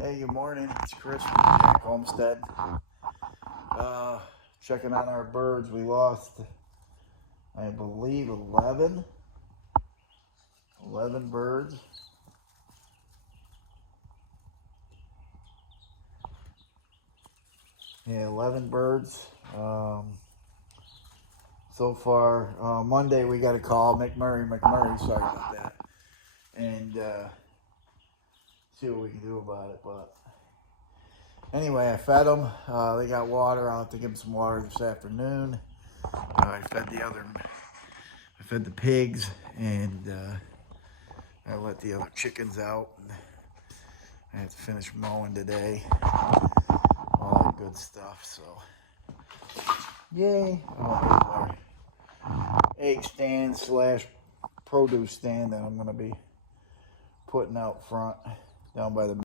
Hey, good morning. It's Chris from Jack Homestead. Checking on our birds. We lost, I believe, 11 birds. Yeah, 11 birds. So far, Monday we got a call, McMurray, sorry about that. And see what we can do about it. But anyway, I fed them. They got water. I'll have to give them some water this afternoon. I fed the pigs, and I let the other chickens out. I have to finish mowing today. All that good stuff. So, yay! Oh, our egg stand / produce stand that I'm going to be putting out front down by the